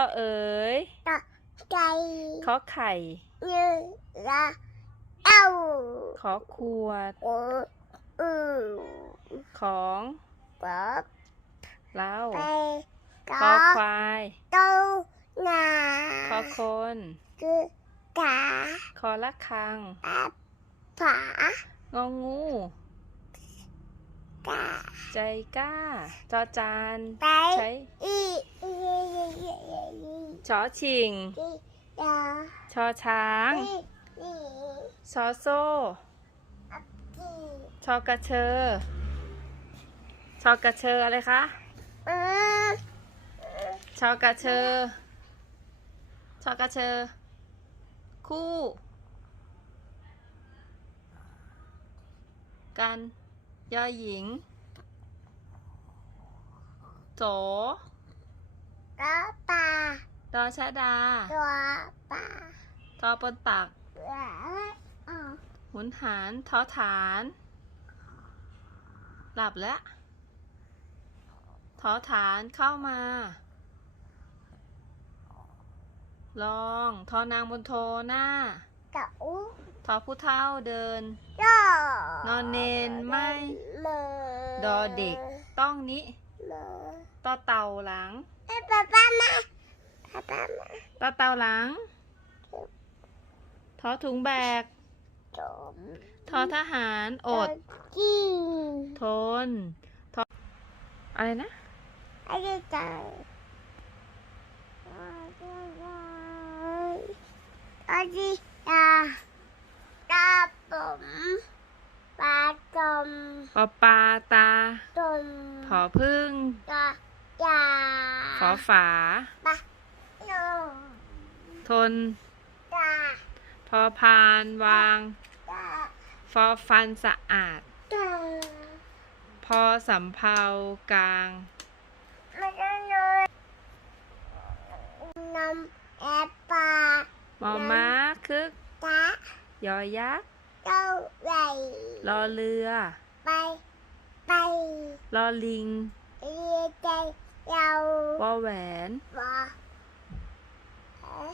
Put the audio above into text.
ก็เอ๋ยใจขอไข่ยืนละเอ้าขอขวดโอ้อือของป๊บเราไปคก็อควายตู้นาคอคนคือกาคอละคังแป๊บผางองูกาใจกล้าจอจานไปใช้อีอีอีอีอีอี ชอชิง ชอช้างอีอีชอโซ่ ชอกระเชอ ชอกระเชออะไรคะอือชอกระเชอ ชอกระเชอ คู่ กันยอหญิง โจก็ปลา ดอชะดา ตัวปลาทอปนตักอ๋อหุนหารทอฐาน หลับแล้วทอฐานเข้ามา ลองทอนางบนโทหน้าเก๋าทอผู้เท่าเดิน ย่อนอนเนนไม่ เลดอเด็ก ต้องนี้เลต่อเต่าหลัง เอ้ยป้าป้ามา ป้าป้ามาต่อเต่าหลัง ทอถุงแบก จมทอทหารอด กินทน ทอ อะไรนะ อะไรจังอันนี้ตาตาผมปลาจมปอปลาตา จมผอพึ่งตาจาฝอฝาปะโน ทนตาพอพานวางตาฟอฟันสะอาดตาพอสำเภากลางไม่ได้เลยนำแอปปลามอม้าคึกตายอยักษ์เจ้าใหญ่รอเรือ ไป ไปรอลิงเรียใจเราวอแหวนว่าเอ๊ะ